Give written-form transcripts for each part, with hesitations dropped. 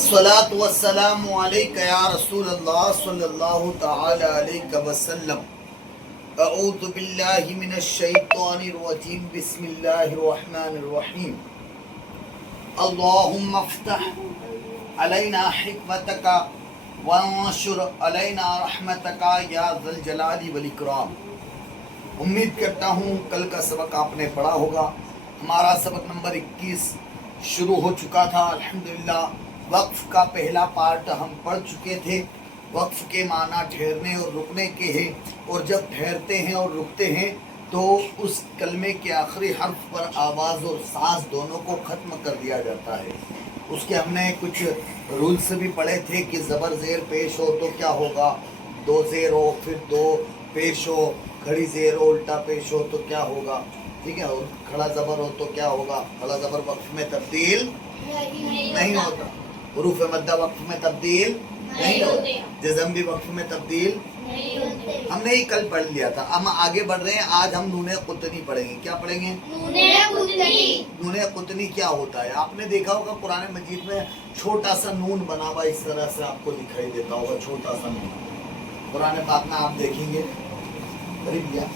अस्सलातु वस्सलामु अलैका या रसूल अल्लाह सल्लल्लाहु तआला अलैहि वसल्लम। अऊज़ु बिल्लाहि मिनश शैतानिर रजीम। बिस्मिल्लाहिर रहमानिर रहीम। अल्लाहुम्मा अफ्तह अलैना हिकमतका वंशुर अलैना रहमतका या ज़ल जलाली वल इकराम। उम्मीद करता हूँ कल का सबक आपने पढ़ा होगा। हमारा सबक नंबर 21 शुरू हो चुका था अल्हम्दुलिल्लाह। वक्फ का पहला पार्ट हम पढ़ चुके थे। वक्फ के माना ठहरने और रुकने के हैं, और जब ठहरते हैं और रुकते हैं तो उस कलमे के आखिरी हर्फ पर आवाज़ और सांस दोनों को ख़त्म कर दिया जाता है। उसके हमने कुछ रूल्स भी पढ़े थे कि ज़बर ज़ेर पेश हो तो क्या होगा, दो ज़ेर हो फिर दो पेश हो, खड़ी ज़ेर हो उल्टा पेश हो तो क्या होगा, ठीक है, और खड़ा ज़बर हो तो क्या होगा। खड़ा ज़बर वक्फ में तब्दील नहीं होता, हुरूफ मद्दा वक्फ में तब्दील नहीं होते, जज़म भी वक्फ में तब्दील नहीं होते। हमने ही कल पढ़ लिया था। हम आगे बढ़ रहे हैं। आज हम नूने कुतनी पढ़ेंगे। क्या पढ़ेंगे? नूने कुतनी क्या होता है? आपने देखा होगा कुरान मजीद में छोटा सा नून बना हुआ इस तरह से आपको दिखाई देता होगा। छोटा सा नून कुरान पाक में आप देखेंगे, करीब लिया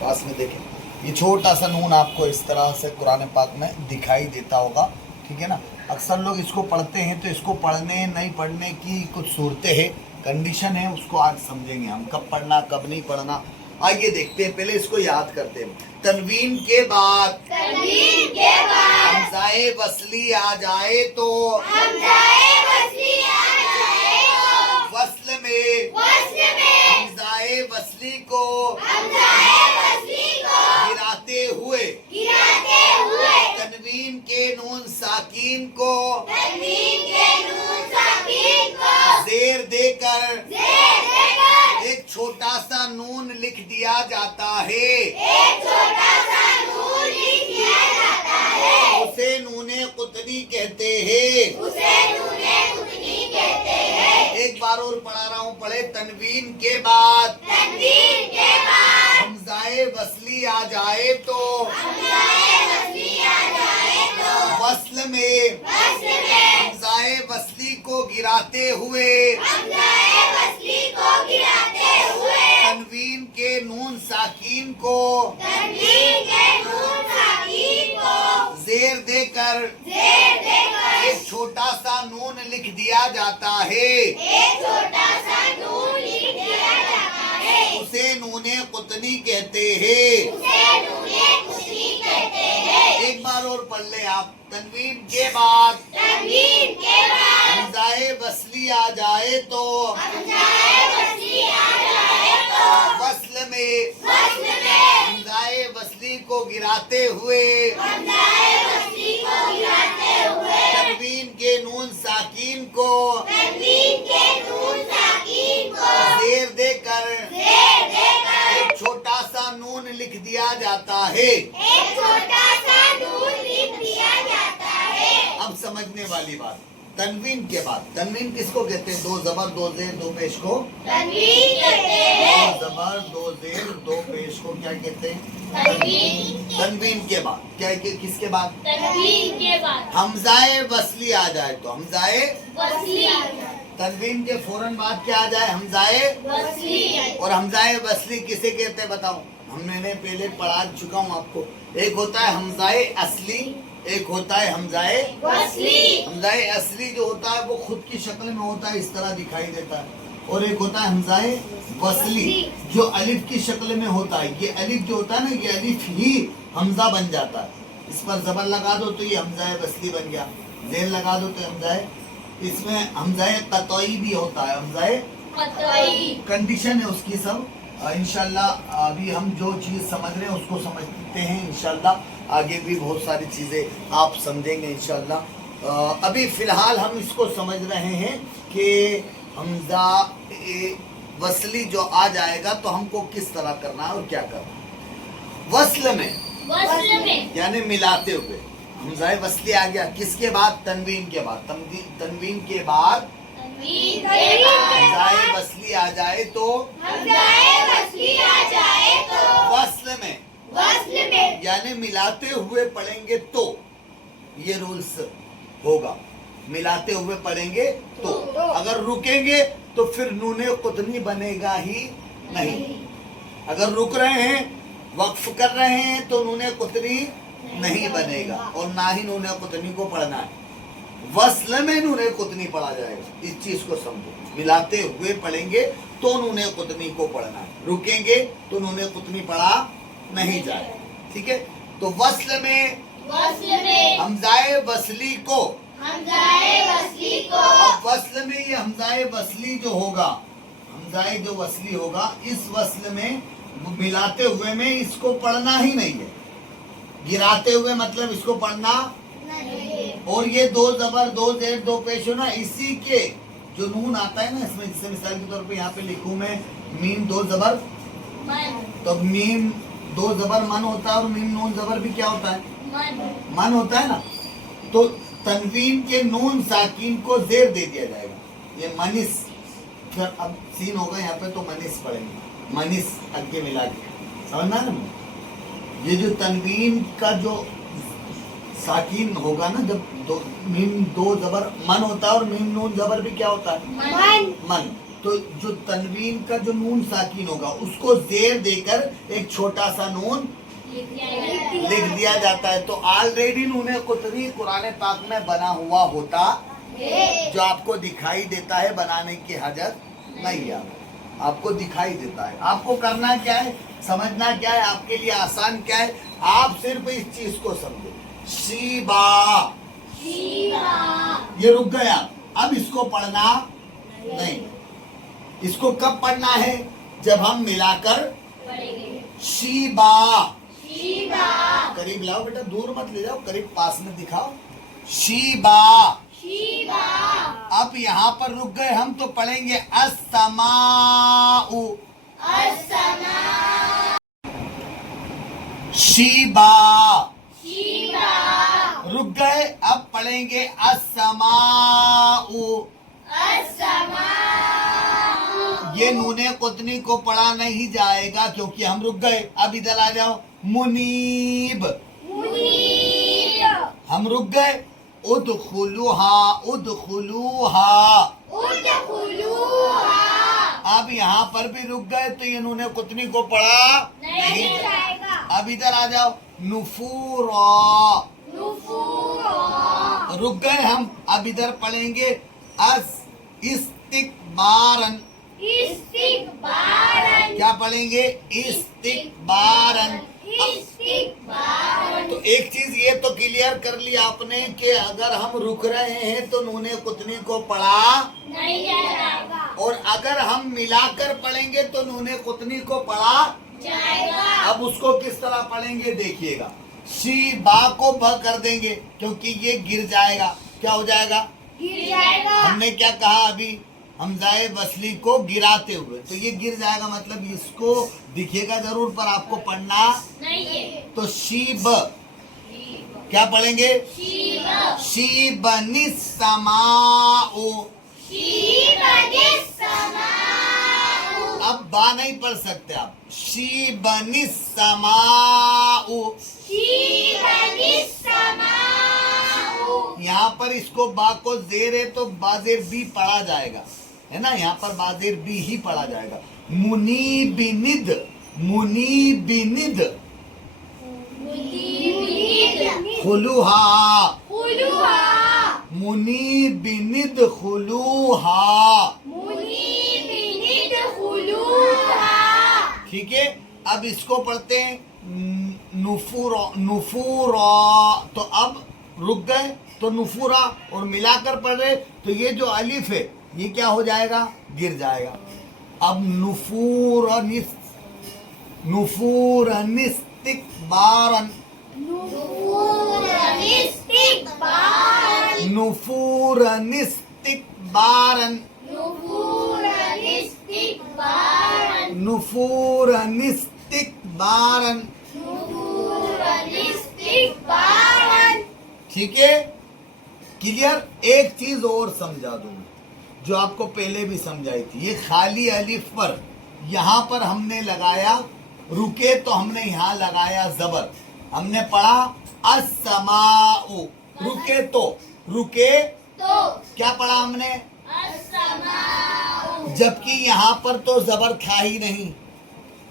पास में देखें, ये छोटा सा नून आपको इस तरह से कुरान पाक में दिखाई देता होगा, ठीक है ना। अक्सर लोग इसको पढ़ते हैं तो इसको पढ़ने नहीं पढ़ने की कुछ सूरतें हैं, कंडीशन है, उसको आज समझेंगे हम, कब पढ़ना कब नहीं पढ़ना। आइए देखते हैं, पहले इसको याद करते हैं। तनवीन के बाद हमज़ाए वस्ली आ जाए तो वस्ल में हमज़ाए वस्ली को गिराते हुए तनवीन के नून साकीन को ज़ेर देकर एक छोटा सा नून लिख दिया जाता है। उसे नूने कुतनी कहते हैं। एक बार और पढ़ा रहा हूँ, पढ़े। तनवीन के बाद हमज़ाए वस्ली आ जाए तो वस्ल में हमज़ाए वस्ली को गिराते हुए तनवीन के नून साकीन को ज़ेर देकर एक छोटा सा नून लिख दिया जाता है। उसे नूने कुतनी कहते हैं। एक बार और पढ़ ले आप। तनवीन के बाद हमज़ाए वस्ली आ जाए तो वस्ल में हमज़ाए वस्ली को गिराते हुए तनवीन के नून साकीन को ज़ेर देकर एक छोटा सा नून लिख दिया जाता है। अब समझने वाली बात, तनवीन के बाद, तनवीन किसको कहते हैं? दो जबर दो जेर दो पेश को दो जबर दो जेर दो पेश को क्या कहते हैं? तनवीन के बाद क्या है? किसके बाद? हमज़ाए वस्ली आ जाए तो हमज़ाए तनवीन के फौरन बाद क्या आ जाए? हमज़ाए वस्ली। और हमज़ाए वस्ली किसे कहते हैं बताओ? हमने पहले पढ़ा चुका हूँ आपको। एक होता है हमज़ाए असली, एक होता है हमज़ाए वस्ली। हमज़ाए असली जो होता है वो खुद की शक्ल में होता है, इस तरह दिखाई देता है, और एक होता है हमज़ाए वस्ली जो अलिफ की शक्ल में होता है। ये अलिफ जो होता है ना, ये अलिफ ही हमज़ा बन जाता है। इस पर ज़बर लगा दो तो ये हमज़ाए वस्ली बन गया, ज़ेर लगा दो तो हमज़ाए। इसमें हमज़ाए क़तई भी होता है, हमज़ाए कंडीशन है उसकी सब। इंशाल्लाह अभी हम जो चीज़ समझ रहे हैं उसको समझते हैं, इंशाल्लाह आगे भी बहुत सारी चीज़ें आप समझेंगे इंशाल्लाह। अभी फ़िलहाल हम इसको समझ रहे हैं कि हमज़ा वस्ली जो आ जाएगा तो हमको किस तरह करना है और क्या करना है। वस्ल में यानी मिलाते हुए हमज़ाए वस्ली आ गया। किसके बाद? तनवीन के बाद। तनवीन के बाद हमज़ाए वस्ली आ जाए तो वस्ल में यानी मिलाते हुए पढ़ेंगे तो ये रूल्स होगा। मिलाते हुए पढ़ेंगे तो। अगर रुकेंगे तो फिर नूने कुतनी बनेगा ही नहीं। अगर रुक रहे हैं, वक्फ कर रहे हैं, तो नूने कुतनी नहीं बनेगा और ना ही नूने कुतनी को पढ़ना है। वस्ल में नूने कुतनी पढ़ा जाएगा, इस चीज को समझो। मिलाते हुए पढ़ेंगे तो नूने कुतनी को पढ़ना है, रुकेंगे तो नूने कुतनी पढ़ा नहीं जाए। ठीक है, तो वस्ल में हमजाए वसली को, अब वस्ल में ये हमजाए वसली जो होगा, हमजाए जो वसली होगा, इस वस्ल में मिलाते हुए में इसको पढ़ना ही नहीं है। गिराते हुए मतलब इसको पढ़ना नहीं। और ये दो जबर, दो जेर, दो पेश हो ना, इसी के जो नून आता है ना इसमें, जैसे मिसाल के तौर पे यहाँ पे लिखूं मैं मीम दो जबर, तो मीम दो जबर मन होता है और मीम नून जबर भी क्या होता है, मन होता है ना। तो तनवीन के नून साकिन को जेर दे दिया जाएगा, ये मनिस। फिर अब सीन होगा यहाँ पे तो मनिस पढ़ेंगे, मनिस आगे मिला के, समझना ना। ये जो तनवीन का जो साकिन होगा ना, जब दो मीम दो जबर मन होता है और मीम नून जबर भी क्या होता है, मन। तो जो तनवीन का जो नून साकिन होगा उसको जेर देकर एक छोटा सा नून लिख दिया जाता है। तो ऑलरेडी नूने कुतनी कुरान पाक में बना हुआ होता, जो आपको दिखाई देता है, बनाने की हाजत नहीं है, आपको दिखाई देता है। आपको करना क्या है, समझना क्या है, आपके लिए आसान क्या है, आप सिर्फ इस चीज को समझो। शीबा, ये रुक गया, अब इसको पढ़ना नहीं। इसको कब पढ़ना है, जब हम मिलाकर शीबा, करीब लाओ बेटा, दूर मत ले जाओ, करीब पास में दिखाओ। शीबा, अब यहाँ पर रुक गए हम, तो पढ़ेंगे अस्समाउ, शीबा, रुक गए, अब पढ़ेंगे अस्समाउ। ये नूने कुतनी को पढ़ा नहीं जाएगा क्योंकि हम रुक गए। अब इधर आ जाओ, मुनीब, हम रुक गए, उदखुलूहा, उदखुलूहा, अब यहाँ पर भी रुक गए, तो ये नूने कुतनी को पढ़ा नहीं जाएगा। अब इधर आ जाओ, नुफूरा, रुक गए हम, अब इधर पढ़ेंगे इस्तिकबारन, क्या पढ़ेंगे, इस्तिकबारन। तो एक चीज ये तो क्लियर कर ली आपने कि अगर हम रुक रहे हैं तो नूने कुतनी को पढ़ा नहीं जाएगा, और अगर हम मिलाकर पढ़ेंगे तो नूने कुतनी को पढ़ा जाएगा। अब उसको किस तरह पढ़ेंगे देखिएगा। शी बा को ब कर देंगे क्योंकि ये गिर जाएगा, क्या हो जाएगा, गिर जाएगा। हमने क्या कहा अभी, हमजाए वसली को गिराते हुए, तो ये गिर जाएगा, मतलब इसको दिखेगा जरूर पर आपको पढ़ना नहीं है। तो शीब, क्या पढ़ेंगे, शीबनिस्समाउ, अब बा नहीं पढ़ सकते आप, शीबनिस्समाउ, यहाँ पर इसको बा को जेर है तो बाजेर बी पढ़ा जाएगा, है ना, यहाँ पर बाजेर बी ही पढ़ा जाएगा। मुनीबिनिद, मुनीबिनिद, खुलूहा, मुनीबिनिद खुलूहा, ठीक है। अब इसको पढ़ते हैं नुफूरा, नुफूरा, तो अब रुक गए तो नुफूरा, और मिलाकर पढ़ रहे तो ये जो अलिफ है ये क्या हो जाएगा, गिर जाएगा। अब नुफूरनिस, नुफूरनिस्तिकबारन, नुफूरनिस्तिकबारन, नुफूरनिस्तिकबारन, ठीक है, क्लियर। एक चीज और समझा दूं जो आपको पहले भी समझाई थी, ये खाली अलिफ पर यहाँ पर हमने लगाया, रुके तो हमने यहाँ लगाया जबर, हमने पढ़ा अस्समाउ, रुके तो, रुके کیا پڑھا ہم نے؟ جبکہ یہاں پر تو زبر تھا ہی نہیں.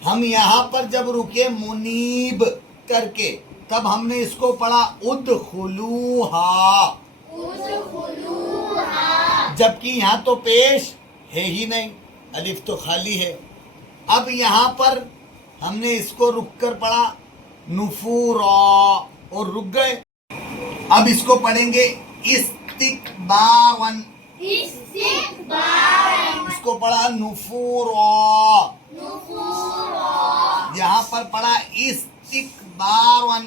ہم یہاں پر جب رکے منیب کر کے تب ہم نے اس کو پڑھا ادخلوہا، جبکہ یہاں تو پیش ہے ہی نہیں، الف تو خالی ہے. اب یہاں پر ہم نے اس کو رک کر پڑھا نفورا اور رک گئے. اب اس کو پڑھیں گے استکبارن، اس کو پڑھا نفورا، یہاں پر پڑھا استکبارن.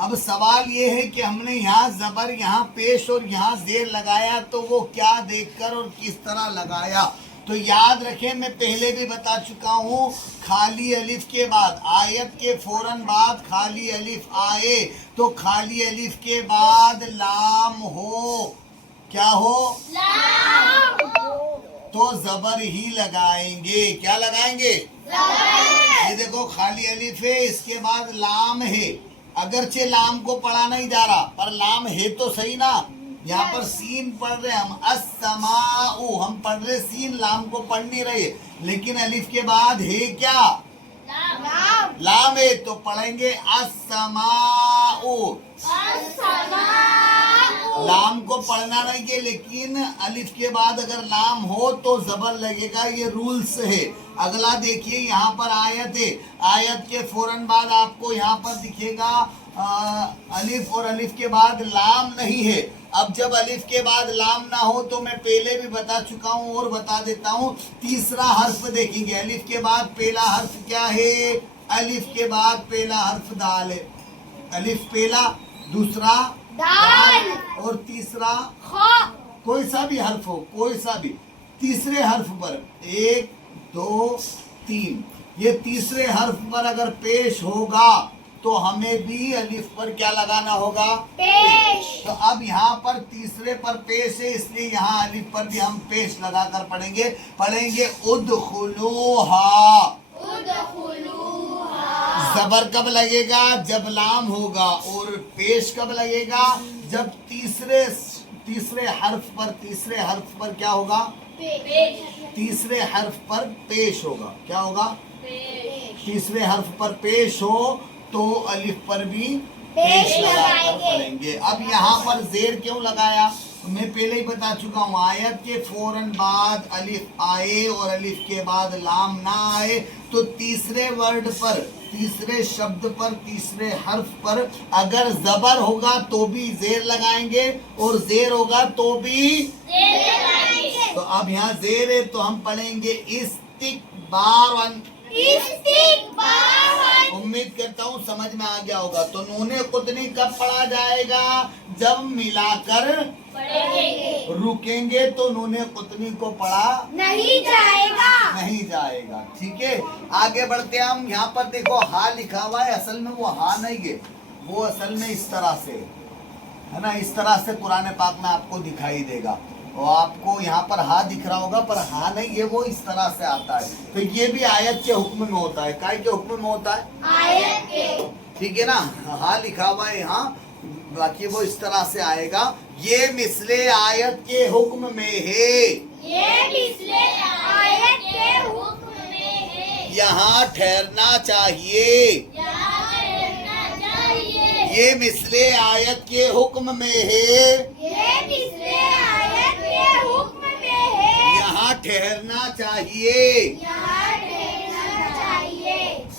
اب سوال یہ ہے کہ ہم نے یہاں زبر، یہاں پیش اور یہاں زیر لگایا تو وہ کیا دیکھ کر اور کس طرح لگایا؟ تو یاد رکھیں، میں پہلے بھی بتا چکا ہوں، خالی الف کے بعد، آیت کے فوراً بعد خالی الف آئے تو خالی الف کے بعد لام ہو، کیا ہو؟ تو زبر ہی لگائیں گے. کیا لگائیں گے؟ یہ دیکھو خالی الف ہے، اس کے بعد لام ہے. اگرچہ لام کو پڑھا نہیں جا رہا پر لام ہے تو صحیح نا. یہاں پر سین پڑھ رہے ہم، السماء ہم پڑھ رہے سین، لام کو پڑھ نہیں رہے، لیکن الف کے بعد ہے کیا؟ لام ہے تو پڑھیں گے السماء. لام کو پڑھنا نہیں ہے لیکن الف کے بعد اگر لام ہو تو زبر لگے گا، یہ رولز ہے. اگلا دیکھیے، یہاں پر آیت ہے، آیت کے فوراً بعد آپ کو یہاں پر دکھے گا الف، اور الف کے بعد لام نہیں ہے. اب جب الف کے بعد لام نہ ہو تو میں پہلے بھی بتا چکا ہوں اور بتا دیتا ہوں، تیسرا حرف دیکھیں گے. الف کے بعد پہلا حرف کیا ہے؟ الف کے بعد پہلا حرف دال ہے. الف پہلا، دوسرا دال اور تیسرا خا. کوئی سا بھی حرف ہو، کوئی سا بھی، تیسرے حرف پر 1 2 3، یہ تیسرے حرف پر اگر پیش ہوگا تو ہمیں بھی الف پر کیا لگانا ہوگا؟ پیش. تو اب یہاں پر تیسرے پر پیش ہے، اس لیے یہاں الف پر بھی ہم پیش لگا کر پڑھیں گے ادخلوہا. زبر کب لگے گا؟ جب لام ہوگا. اور پیش کب لگے گا؟ جب تیسرے حرف پر کیا ہوگا؟ تیسرے حرف پر پیش ہوگا. کیا ہوگا؟ تیسرے حرف پر پیش ہو تو الف پر بھی پیش لگا کر پڑھیں گے. اب یہاں پر زیر کیوں لگایا؟ میں پہلے ہی بتا چکا ہوں، آیت کے فوراً بعد الف آئے اور الف کے بعد لام نہ آئے تو تیسرے ورڈ پر، تیسرے شبد پر، تیسرے حرف پر اگر زبر ہوگا تو بھی زیر لگائیں گے اور زیر ہوگا تو بھی زیر لگائیں گے. تو اب یہاں زیر ہے تو ہم پڑھیں گے استکبارن. امید کرتا ہوں سمجھ میں آ گیا ہوگا. تو نون قطنی کب پڑھا جائے گا؟ جب ملا کر رکیں گے تو نون قطنی کو پڑھا نہیں جائے گا. ٹھیک ہے، آگے بڑھتے ہیں ہم. یہاں پر دیکھو ہا لکھا ہوا ہے، اصل میں وہ ہا نہیں ہے، وہ اصل میں اس طرح سے ہے نا، اس طرح سے قرآن پاک میں آپ کو دکھائی دے گا. اور آپ کو یہاں پر ہا دکھ رہا ہوگا پر ہا نہیں ہے، وہ اس طرح سے آتا ہے. تو یہ بھی آیت کے حکم میں ہوتا ہے. کائے کے حکم میں ہوتا ہے؟ آیت کے. ٹھیک ہے نا، ہا لکھا ہوا ہے یہاں، باقی وہ اس طرح سے آئے گا. یہ مثل آیت کے حکم میں ہے، یہاں ٹھہرنا چاہیے. یہ مثل آیت کے حکم میں ہے، یہاں ٹھہرنا چاہیے.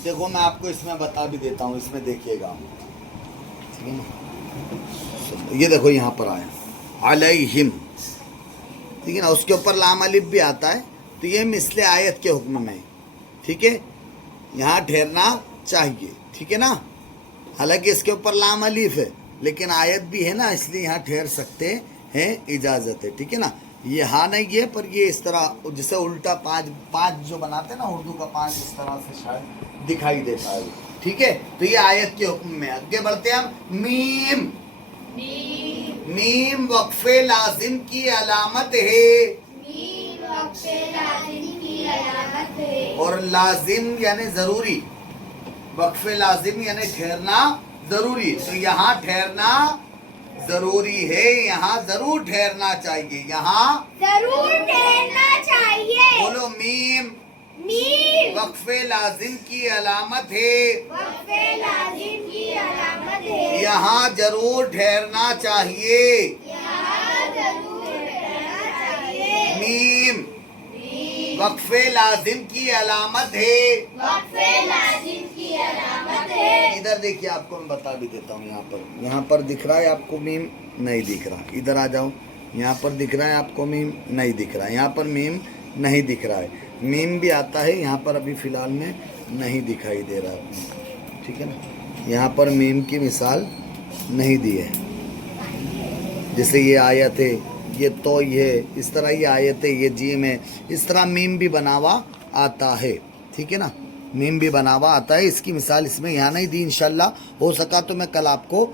دیکھو میں آپ کو اس میں بتا بھی دیتا ہوں، اس میں دیکھیے گا. یہ دیکھو یہاں پر آیا علیہم، ٹھیک ہے نا، اس کے اوپر لام الف بھی آتا ہے. تو یہ مثل آیت کے حکم میں، ٹھیک ہے، یہاں ٹھہرنا چاہیے. ٹھیک ہے نا، حالانکہ اس کے اوپر لام الف ہے لیکن آیت بھی ہے نا، اس لیے یہاں ٹھہر سکتے ہیں، اجازت ہے. ٹھیک ہے نا، یہ ہاں نہیں ہے پر یہ اس طرح جسے الٹا پانچ جو بناتے ہیں نا اردو کا 5، اس طرح سے شاید دکھائی دیتا ہے. ٹھیک ہے، تو یہ آیت کے حکم میں. آگے بڑھتے ہیں ہم. میم وقف لازم کی علامت ہے، اور لازم یعنی ضروری، وقف لازم یعنی ٹھہرنا ضروری. تو یہاں ٹھہرنا ضروری ہے یہاں ضرور ٹھہرنا چاہیے یہاں ضرور ٹھہرنا چاہیے بولو میم میم وقف لازم کی علامت ہے وقف لازم کی علامت ہے یہاں ضرور ٹھہرنا چاہیے یہاں ضرور ٹھہرنا چاہیے میم وقف لازم کی علامت ہے وقف لازم کی علامت ہے ادھر دیکھیے آپ کو میں بتا بھی دیتا ہوں یہاں پر دکھ رہا ہے آپ کو میم نہیں دکھ رہا ادھر آ جاؤ یہاں پر دکھ رہا ہے آپ کو میم نہیں دکھ رہا ہے یہاں پر میم نہیں دکھ رہا ہے میم بھی آتا ہے یہاں پر ابھی فی الحال میں نہیں دکھائی دے رہا ہے ٹھیک ہے نا یہاں پر میم کی مثال نہیں دی ہے جیسے یہ آیت ہے یہ تو یہ اس طرح یہ آیت ہے یہ جیم ہے اس طرح میم بھی بنا ہوا آتا ہے ٹھیک ہے نا میم بھی بنا ہوا آتا ہے اس کی مثال اس میں یہاں نہیں دی انشاءاللہ ہو سکا تو میں کل آپ کو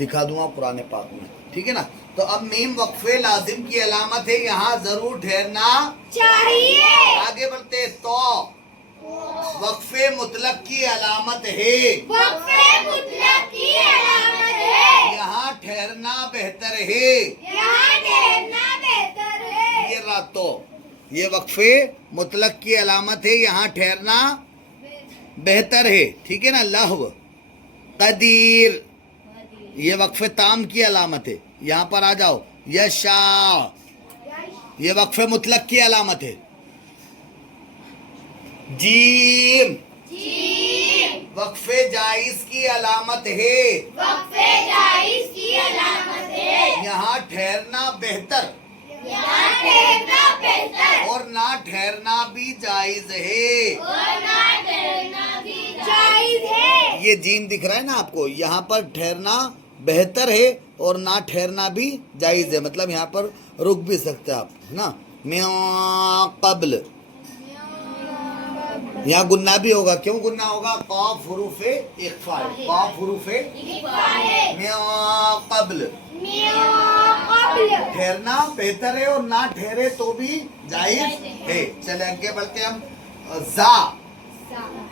دکھا دوں گا قرآن پاک میں ٹھیک ہے نا تو اب میم وقف لازم کی علامت ہے یہاں ضرور ٹھہرنا چاہیے آگے بڑھتے تو وقف مطلق کی علامت ہے وقف مطلق کی علامت ہے یہاں ٹھہرنا بہتر ہے یہاں ٹھہرنا بہتر ہے یہ راتوں یہ وقف مطلق کی علامت ہے یہاں ٹھہرنا بہتر ہے ٹھیک ہے نا لہو قدیر یہ وقف تام کی علامت ہے یہاں پر آ جاؤ یشا یہ وقف مطلق کی علامت ہے جیم جیم وقف جائز کی علامت ہے وقف جائز کی علامت ہے یہاں ٹھہرنا بہتر یہاں ٹھہرنا بہتر اور نہ ٹھہرنا بھی جائز ہے اور نہ ٹھہرنا بھی جائز ہے یہ جیم دکھ رہا ہے نا آپ کو یہاں پر ٹھہرنا بہتر ہے اور نہ ٹھہرنا بھی جائز ہے مطلب یہاں پر رک بھی سکتے آپ نا من قبل یہاں گننا بھی ہوگا کیوں گننا ہوگا قاف حروف اخفاء ہے قاف حروف من قبل قبل ٹھہرنا بہتر ہے اور نہ ٹھہرے تو بھی جائز ہے چلے آگے بڑھتے ہم زا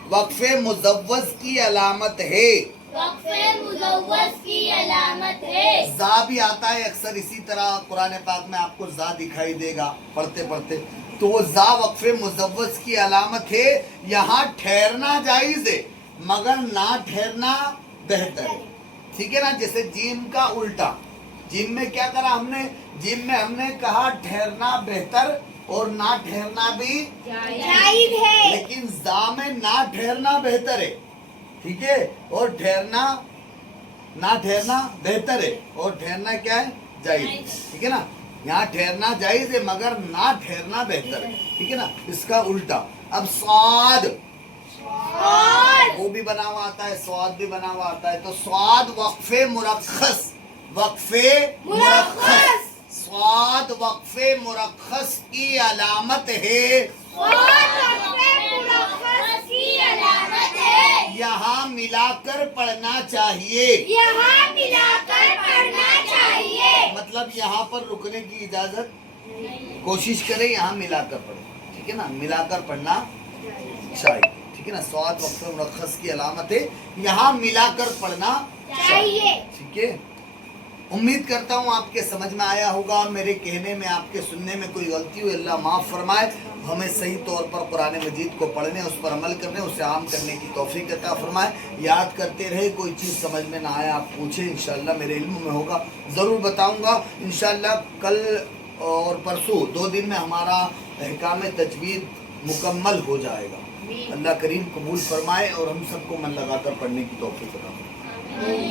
وقف مزوز کی علامت ہے وقف مزوز کی علامت ہے زا بھی آتا ہے اکثر اسی طرح قرآن پاک میں آپ کو زا دکھائی دے گا پڑھتے پڑھتے تو وہ زا وقف مزوز کی علامت ہے یہاں ٹھہرنا جائز ہے مگر نہ ٹھہرنا بہتر ہے ٹھیک ہے نا جیسے جیم کا الٹا جیم میں کیا کرا ہم نے جیم میں ہم نے کہا ٹھہرنا بہتر اور نہ ٹھہرنا بھی جائز ہے لیکن زا میں نہ ٹھہرنا بہتر ہے ٹھیک ہے اور ٹھہرنا نہ ٹھہرنا بہتر ہے اور ٹھہرنا کیا ہے جائز ٹھیک ہے نا یہاں ٹھہرنا جائز ہے مگر نہ ٹھہرنا بہتر ہے ٹھیک ہے نا اس کا الٹا اب سواد وہ بھی بنا ہوا آتا ہے سواد بھی بنا ہوا آتا ہے تو سواد وقف مرخص وقف مرخص سواد وقف مرخص کی علامت ہے یہاں ملا کر پڑھنا چاہیے یہاں ملا کر پڑھنا چاہیے مطلب یہاں پر رکنے کی اجازت کوشش کریں یہاں ملا کر پڑھیں ٹھیک ہے نا ملا کر پڑھنا چاہیے ٹھیک ہے نا سواد وقف مرخص کی علامت ہے یہاں ملا کر پڑھنا چاہیے ٹھیک ہے امید کرتا ہوں آپ کے سمجھ میں آیا ہوگا میرے کہنے میں آپ کے سننے میں کوئی غلطی ہوئی اللہ معاف فرمائے ہمیں صحیح طور پر قرآن مجید کو پڑھنے اس پر عمل کرنے اسے عام کرنے کی توفیق عطا فرمائے یاد کرتے رہے کوئی چیز سمجھ میں نہ آیا آپ پوچھیں انشاءاللہ میرے علم میں ہوگا ضرور بتاؤں گا انشاءاللہ کل اور پرسوں 2 دن میں ہمارا احکام تجوید مکمل ہو جائے گا اللہ کریم قبول فرمائے اور ہم سب کو من لگا کر پڑھنے کی توفیق عطا فرمائے